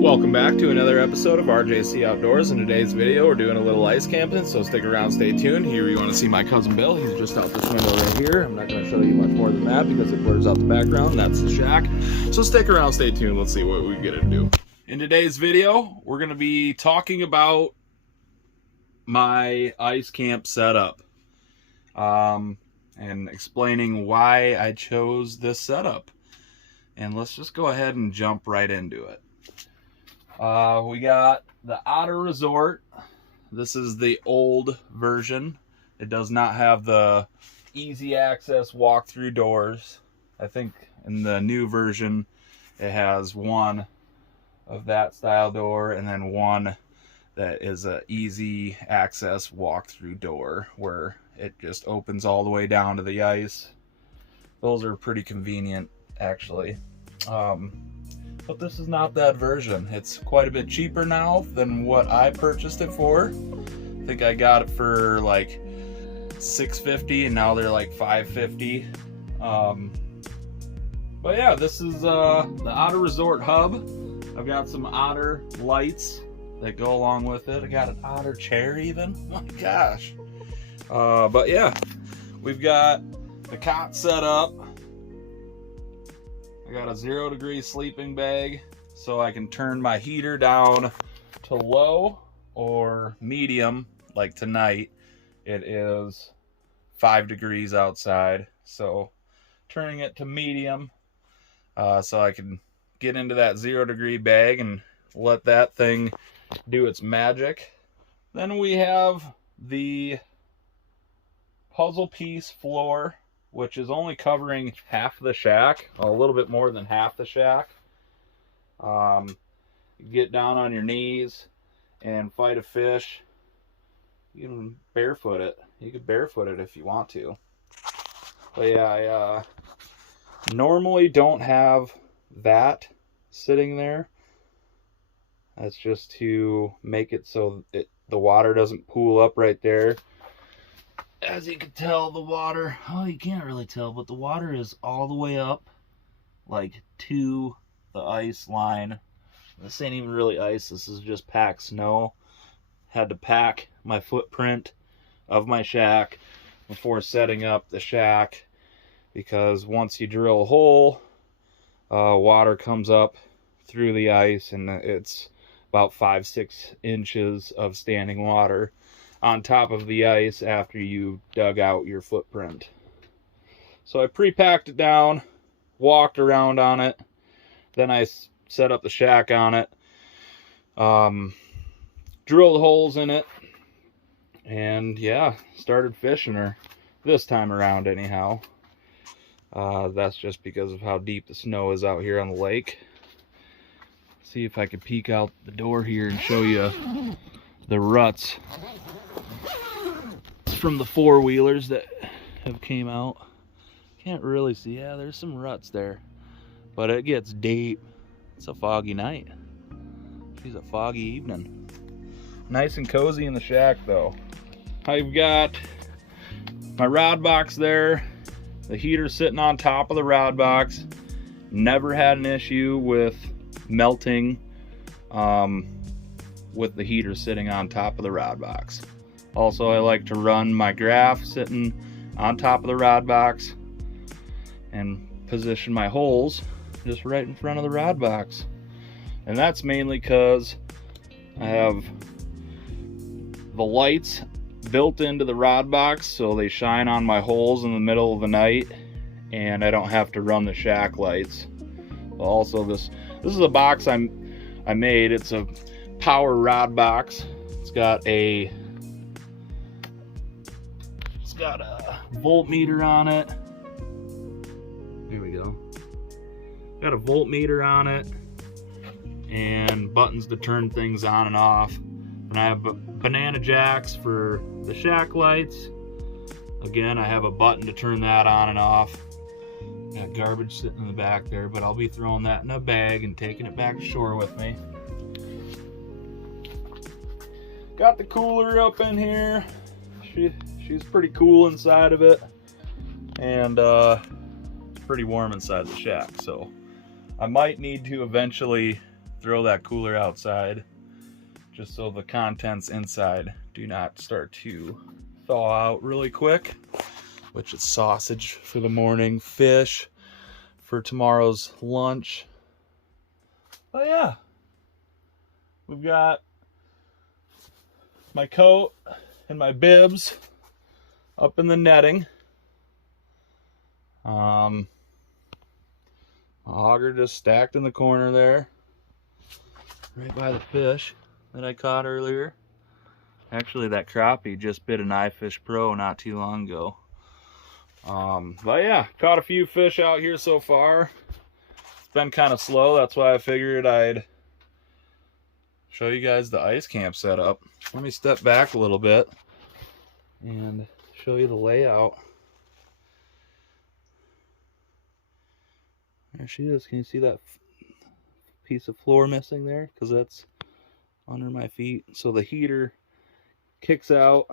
Welcome back to another episode of RJC Outdoors. In today's video, we're doing a little ice camping, so stick around, stay tuned. Here you want to see my cousin Bill. He's just out this window right here. I'm not going to show you much more than that because it blurs out the background. That's the shack. So stick around, stay tuned. Let's see what we get to do. In today's video, we're going to be talking about my ice camp setup and explaining why I chose this setup. And let's just go ahead and jump right into it. We got the Otter Resort. This is the old version. It does not have the easy access walk-through doors. I think in the new version it has one of that style door and then one that is a easy access walk-through door where it just opens all the way down to the ice. Those are pretty convenient, actually. But this is not that version. It's quite a bit cheaper now than what I purchased it for. I think I got it for like $650 and now they're like $550. But yeah, this is the Otter Resort hub. I've got some Otter lights that go along with it. I got an Otter chair even. Oh my gosh. But yeah, we've got the cot set up. I got a 0-degree sleeping bag so I can turn my heater down to low or medium. Like tonight, it is 5 degrees outside, so turning it to medium so I can get into that 0-degree bag and let that thing do its magic. Then we have the puzzle piece floor, which is only covering half the shack, a little bit more than half the shack. Get down on your knees and fight a fish. You can barefoot it. You can barefoot it if you want to. But yeah, I normally don't have that sitting there. That's just to make it so the water doesn't pool up right there. As you can tell, the water, oh, you can't really tell, but the water is all the way up, like, to the ice line. This ain't even really ice, this is just packed snow. Had to pack my footprint of my shack before setting up the shack, because once you drill a hole, water comes up through the ice, and it's about 5-6 inches of standing water on top of the ice after you dug out your footprint. So I pre-packed it down, walked around on it, then I set up the shack on it, drilled holes in it, and yeah, started fishing her this time around anyhow. That's just because of how deep the snow is out here on the lake. See if I can peek out the door here and show you the ruts from the four-wheelers that have came out. Can't really see. Yeah, there's some ruts there, but it gets deep. It's a foggy night. It's a foggy evening. Nice and cozy in the shack though. I've got my rod box there, the heater sitting on top of the rod box. Never had an issue with melting with the heater sitting on top of the rod box. Also, I like to run my graph sitting on top of the rod box and position my holes just right in front of the rod box. And that's mainly because I have the lights built into the rod box so they shine on my holes in the middle of the night, and I don't have to run the shack lights. Also, this is a box I made. It's a power rod box. It's got a voltmeter on it. Here we go. Got a voltmeter on it and buttons to turn things on and off. And I have banana jacks for the shack lights. Again, I have a button to turn that on and off. Got garbage sitting in the back there, but I'll be throwing that in a bag and taking it back to shore with me. Got the cooler up in here. She's pretty cool inside of it, and pretty warm inside the shack. So I might need to eventually throw that cooler outside just so the contents inside do not start to thaw out really quick, which is sausage for the morning, fish for tomorrow's lunch. Oh yeah, we've got my coat and my bibs up in the netting. My auger just stacked in the corner there, right by the fish that I caught earlier. Actually, that crappie just bit an iFish Pro not too long ago. But yeah, caught a few fish out here so far. It's been kind of slow, that's why I figured I'd show you guys the ice camp setup. Let me step back a little bit and show you the layout. There she is. Can you see that piece of floor missing there? Because that's under my feet. So the heater kicks out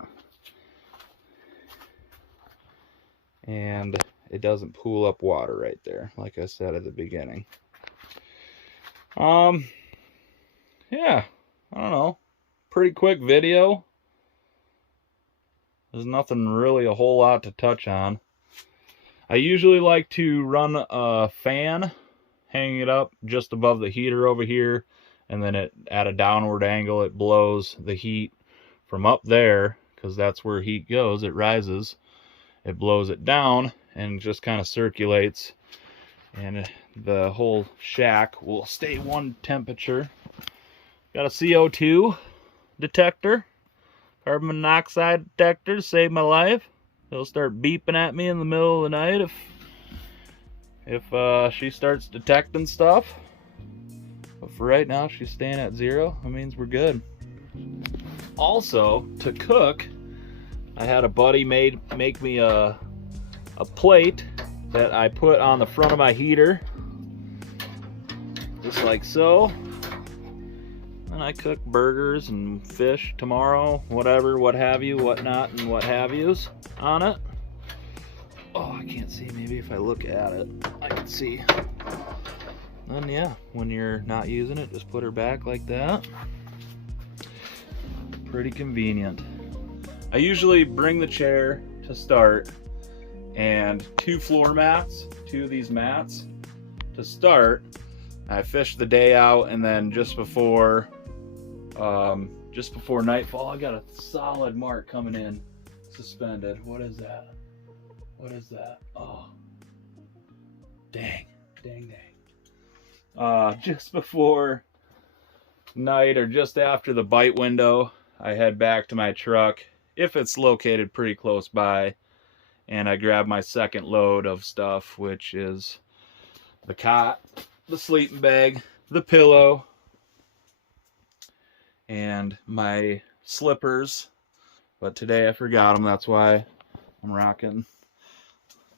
and it doesn't pool up water right there, like I said at the beginning. Yeah, I don't know. Pretty quick video. There's nothing really a whole lot to touch on. I usually like to run a fan, hanging it up just above the heater over here, and then at a downward angle it blows the heat from up there, because that's where heat goes. It rises, it blows it down, and just kind of circulates, and the whole shack will stay one temperature. Got a CO2 detector, carbon monoxide detector to save my life. It'll start beeping at me in the middle of the night if she starts detecting stuff. But for right now, she's staying at 0. That means we're good. Also, to cook, I had a buddy make me a plate that I put on the front of my heater, just like so. And I cook burgers and fish tomorrow, whatever, what have you, whatnot, and what have yous on it. Oh, I can't see. Maybe if I look at it, I can see. And yeah, when you're not using it, just put her back like that. Pretty convenient. I usually bring the chair to start and 2 floor mats, 2 of these mats to start. I fish the day out, and then just before nightfall, I got a solid mark coming in suspended. What is that? What is that? Oh, dang. Just before night, or just after the bite window, I head back to my truck, if it's located pretty close by, and I grab my second load of stuff, which is the cot, the sleeping bag, the pillow, and my slippers. But today I forgot them, that's why I'm rocking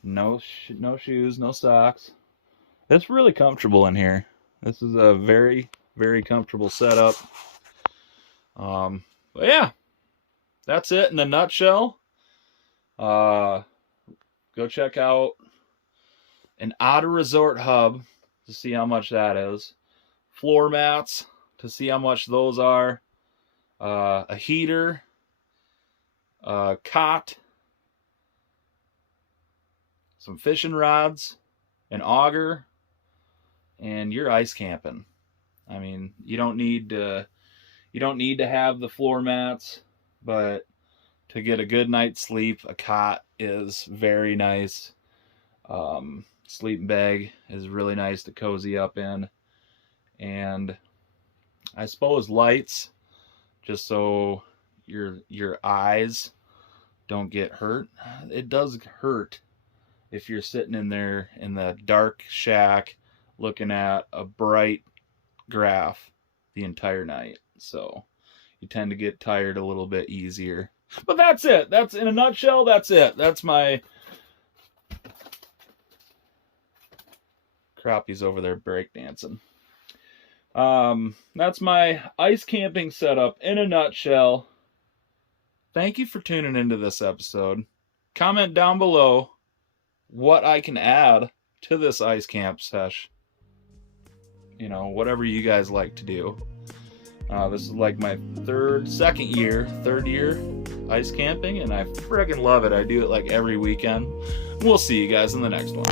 no shoes, no socks. It's really comfortable in here. This is a very, very comfortable setup. But yeah, that's it in a nutshell. Go check out an Otter Resort hub to see how much that is. Floor mats to see how much those are. A heater, a cot, some fishing rods, an auger, and you're ice camping. I mean, you don't need to have the floor mats, but to get a good night's sleep, a cot is very nice. Sleeping bag is really nice to cozy up in, and I suppose lights, just so your eyes don't get hurt. It does hurt if you're sitting in there in the dark shack looking at a bright graph the entire night. So you tend to get tired a little bit easier. But that's it. That's, in a nutshell, that's it. That's my crappies over there breakdancing. That's my ice camping setup in a nutshell. Thank you for tuning into this episode. Comment down below what I can add to this ice camp sesh. you know, whatever you guys like to do. This is like my third year ice camping, and I friggin' love it. I do it like every weekend. We'll see you guys in the next one.